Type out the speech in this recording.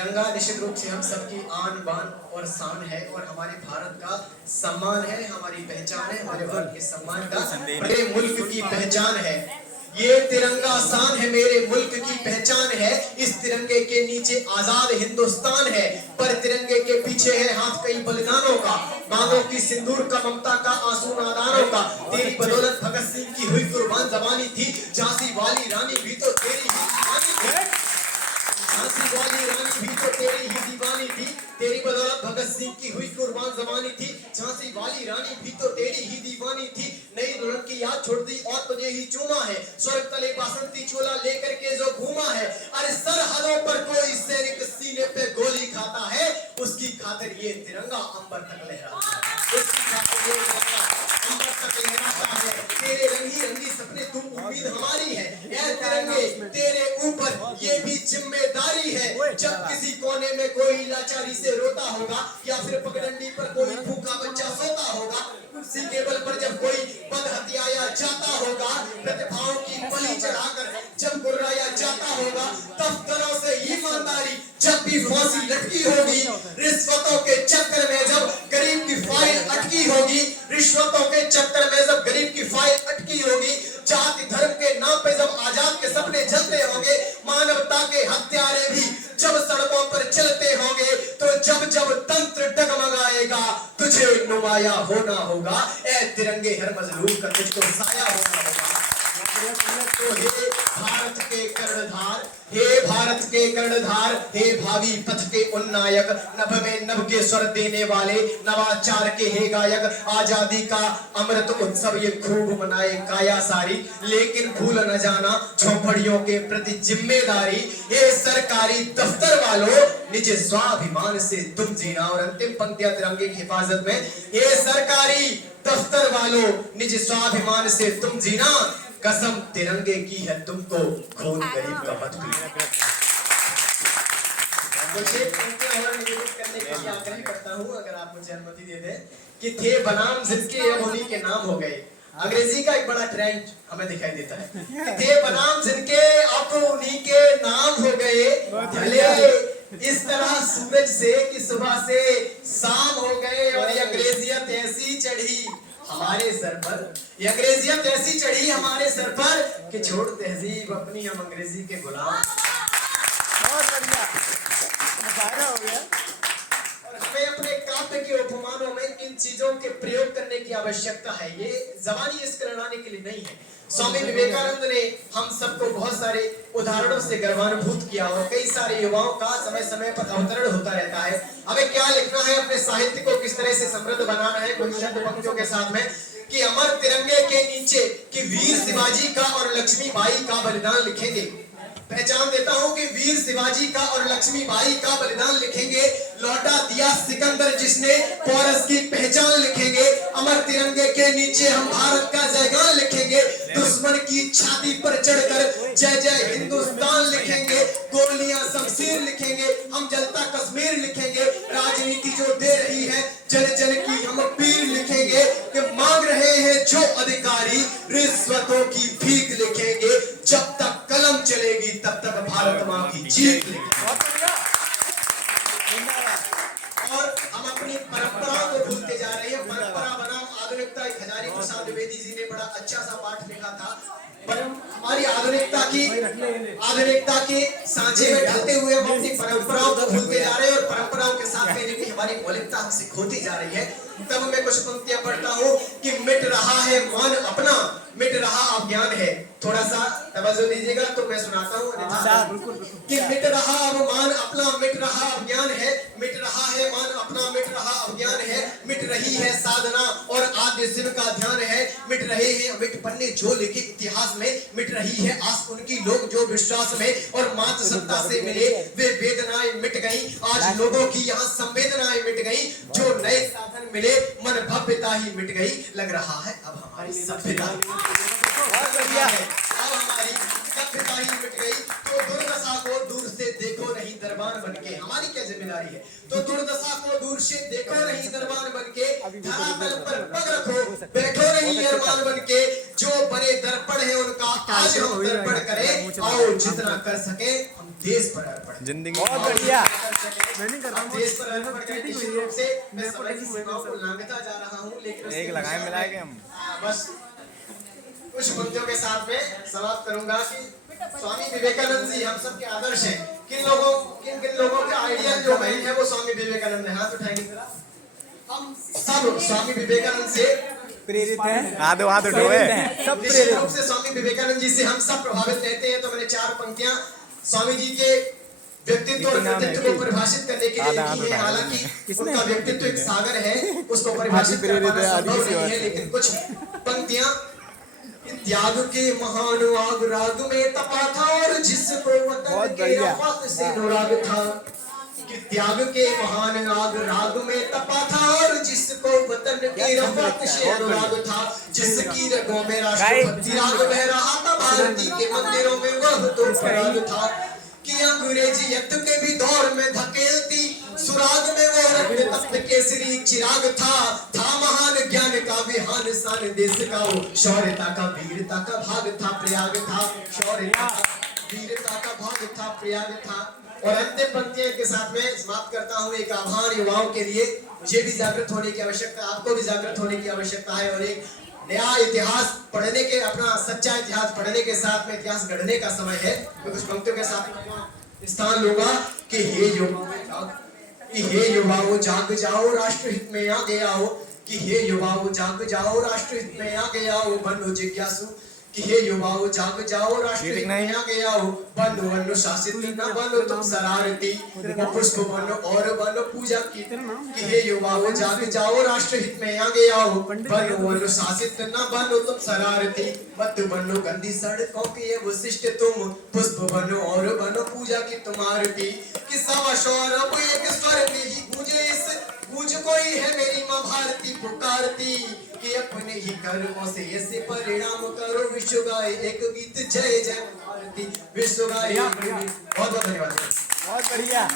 तिरंगा निश्चित रूप से हम सबकी आन बान और शान है और हमारे भारत का सम्मान है, हमारी पहचान है, हमारे भारत के सम्मान का, मेरे मुल्क की पहचान है। ये तिरंगा शान है, मेरे मुल्क की पहचान है। इस तिरंगे के नीचे आजाद हिंदुस्तान है, पर तिरंगे के पीछे है हाथ कई बलिदानों का, मांगों की सिंदूर का, ममता का, आंसू नादानों का। तेरी बदौलत भगत सिंह की हुई कुर्बान जबानी थी, झांसी वाली रानी भी तो तेरी ही दीवानी थी, झांसी वाली रानी भी तो तेरी ही दीवानी थी। तेरी बदौलत भगत सिंह की हुई कुर्बान जबानी थी, झांसी वाली रानी भी तो तेरी ही दीवानी थी। नई दुल्हन की याद छोड़ दी और तुझे ही चूमा है, स्वर्ग तले बासंती चोला लेकर के जो घूमा है। अरे सरहदों पर कोई सैनिक सीने पे गोली खाता है, उसकी खातिर ये तिरंगा अंबर तक लहराता है, उसकी खातिर ये तिरंगा अंबर तक लहराता है। तेरे रंगी रंगी सपने तुम उम्मीद हमारी है, ऐ तिरंगे तेरे ऊपर ये भी जिम्मेदारी है। जब किसी कोने में कोई लाचारी से रोता होगा या फिर पगडंडी पर कोई भूखा बच्चा सोता होगा, कुर्सी टेबल पर जब कोई पद हथियाया जाता होगा, प्रतिभाओं की बलि चढ़ाकर जब गुर्राया जाता होगा, दफ्तरों से ईमानदारी जब भी फांसी लटकी होगी, रिश्वतों के चक्कर में जब गरीब की फाइल अटकी होगी, रिश्वतों के चक्कर में जब गरीब की फाइल अटकी होगी, जाति धर्म के नाम पे जब आजाद के सपने जलते होंगे, मानवता के हत्यारे भी जब सड़कों पर चलते होंगे, तो जब जब तंत्र डगमगाएगा तुझे नुमाया होना होगा। ऐ तिरंगे हर मजलूम का तुझको साया होना होगा। तो हे भारत के कर्णधार, हे भारत के कर्णधार, हे भावी पथ के उन्नायक, नभ में नभ के स्वर देने वाले, नवाचार के हे गायक, आजादी का अमृत उत्सव ये खूब मनाए काया सारी, लेकिन भूल न जाना झोपड़ियों के प्रति जिम्मेदारी। हे सरकारी दफ्तर वालों, निज स्वाभिमान से तुम जीना। और अंतिम पंक्तियां तिरंगे की हिफाजत में, हे सरकारी दफ्तर वालों, निज स्वाभिमान से तुम जीना, कसम तिरंगे की है तुमको, खून गरीब का मत पीना। मुझे और निवेदित करने के लिए आग्रह करता हूं, अगर आप मुझे अनुमति दे दें, कि थे बनाम जिनके अब उन्हीं के नाम हो गए। अंग्रेजी का एक बड़ा ट्रेंड हमें दिखाई देता है, थे बनाम जिनके अब उन्हीं के नाम हो गए, भले इस तरह सूरज से कि सुबह से शाम हो गए। और ये अंग्रेजियत ऐसी चढ़ी हमारे सर पर, ये अंग्रेजियत ऐसी चढ़ी हमारे सर पर कि छोड़ तहजीब अपनी हम अंग्रेजी के गुलाम। बहुत बढ़िया, मसाला हो गया। और हमें अपने काव्य के उपमानों में इन चीजों के प्रयोग करने की आवश्यकता है, ये जबानी इश्क लड़ाने के लिए नहीं है। स्वामी विवेकानंद ने हम सबको बहुत सारे उदाहरणों से गर्वानुभूत किया और कई सारे युवाओं का समय समय पर अवतरण होता रहता है। हमें क्या लिखना है, अपने साहित्य को किस तरह से समृद्ध बनाना है, कुछ शब्द पंक्तियों के साथ में, कि अमर तिरंगे के नीचे कि वीर शिवाजी का और लक्ष्मीबाई का बलिदान लिखेंगे। पहचान देता हूं कि वीर शिवाजी का और लक्ष्मीबाई का बलिदान लिखेंगे, लौटा दिया सिकंदर जिसने पोरस की पहचान लिखेंगे। अमर तिरंगे के नीचे हम भारत का जयगान लिखेंगे, दुश्मन की छाती पर चढ़कर जय जय हिंदुस्तान लिखेंगे। गोलियां शमशीर लिखेंगे, हम जलता कश्मीर लिखेंगे। राजनीति जो दे रही है जन जन की हम पीर लिखेंगे, कि मांग रहे हैं जो अधिकारी रिश्वतों की भीख लिखेंगे। जब तक कलम चलेगी तब तक भारत मां की जीत लिखेंगे। और हम अपनी परंपराओं को भूलते जा रहे हैं। परंपरा बनाम आधुनिकता, एक हजारी प्रसाद द्विवेदी जी ने बड़ा अच्छा सा पाठ लिखा था। पर हमारी आधुनिकता के सांचे में ढलते हुए हम अपनी परंपराओं को भूलते जा रहे हैं और परंपराओं के साथ कहीं भी हमारी मौलिकता हमसे खोती जा रही है। तब मैं कुछ पंक्तियां पढ़ता हूँ कि मिट रहा है मान अपना, मिट रहा अज्ञान है। थोड़ा सा तवज्जो दीजिएगा तो मैं सुनाता हूँ कि मिट रहा अभिमान अपना, मिट रहा अज्ञान है, मिट रहा है मान अपना, मिट रहा अज्ञान है, मिट रही है साधना और आद्य शिव का ध्यान है, मिट रहे हैं अमिट पन्ने जो लिखे इतिहास में, मिट रही है आस उनकी लोग जो विश्वास में और मात सत्ता से मिले वे वेदनाएं मिट गई। आज लोगों की यहाँ संवेदनाएं मिट गई, जो नए साधन मिले मन भव्यता ही मिट गई। लग रहा है अब हमारी सभ्यता ही मिट गई। तो दुर्दशा को दूर से देखो नहीं दरबार बनके, हमारी क्या जिम्मेदारी है, तो दुर्दशा को दूर से देखो नहीं दरबार बनके, धरातल पर पग रखो बैठो नहीं अरमान बनके। जो बने दर्पण है उनका आज हम दर्पण करें, और जितना कर सके हम देश पर अर्पण। जिंदगी बहुत बढ़िया। मैं नहीं कर रहा हूँ देश पर अर्पण करें। निश्चित रूप से मैं समय की सीमाओं को लांघता जा रहा हूँ, लेकिन उसके एक लगाए मिलाए के हम बस कुछ पंक्तियों के साथ में समाप्त करूंगा कि स्वामी विवेकानंद जी हम सबके आदर्श हैं। किन लोगों के आइडियल जो मैन है वो स्वामी विवेकानंद है। हाथ उठाएंगे जरा। हम सब स्वामी विवेकानंद से प्रेरित है। हाथ उठाओ सब निश्चित प्रेरित रूप से स्वामी विवेकानंद जी से हम सब प्रभावित रहते हैं। तो मैंने 4 पंक्तियां स्वामी जी के व्यक्तित्व और कृतित्व को परिभाषित करने के लिए लिखी है। हालांकि उनका व्यक्तित्व एक सागर है, उसको परिभाषित कर पाना संभव नहीं है, लेकिन कुछ पंक्तियां त्याग के महान आग राग में तपा था, और जिसको वतन के रफत से अनुराग था। कि त्याग के महान आग राग में तपा था, और जिसको वतन के रफत से अनुराग था। जिसकी रगों में राष्ट्रभक्ति राग बह रहा था, भारती के मंदिरों में वह तो पराग था। कि अंग्रेजियत के भी दौर में धकेलती सुराग में वो रत्न तप्त केसरी चिराग था। महान ज्ञान का विहान शान देश का वो शौर्यता का वीरता का भाग था, प्रयाग था। शौर्यता का वीरता का भाग था, प्रयाग था। और अंतिम पंक्तियों के साथ में समाप्त करता हूँ। एक आह्वान युवाओं के लिए, मुझे भी जागृत होने की आवश्यकता, आपको भी जागृत होने की आवश्यकता है, और एक नया इतिहास पढ़ने के, अपना सच्चा इतिहास पढ़ने के साथ में इतिहास गढ़ने का समय है। मैं कुछ पंक्तियों के साथ स्थान लूंगा कि हे युवाओं जाग जाओ राष्ट्र हित में आगे आओ। कि हे युवाओं जाग जाओ राष्ट्र हित में आगे आओ, बनो जिज्ञासु। कि हे युवाओं जाग जाओ राष्ट्र हित में आगे आओ, बनो अनुशासित न बनो तुम शरारती। पुष्प बनो और बनो पूजा की। कि हे युवाओं जाग जाओ राष्ट्र हित में आगे आओ, बनो अनुशासित न बनो तुम शरारती। मत बनो गंदी सड़कों के वशिष्ठ तुम, पुष्प बनो और बनो पूजा की तुम आरती। कि सवा शौर अब एक स्वर में ही गूंजे, इस गूंज कोई है मेरी माँ भारती पुकारती। कि अपने ही कर्मों से ऐसे परिणाम करो, विश्व गाए एक गीत जय जय भारती। विश्व गाए। बहुत बहुत धन्यवाद। बहुत बढ़िया।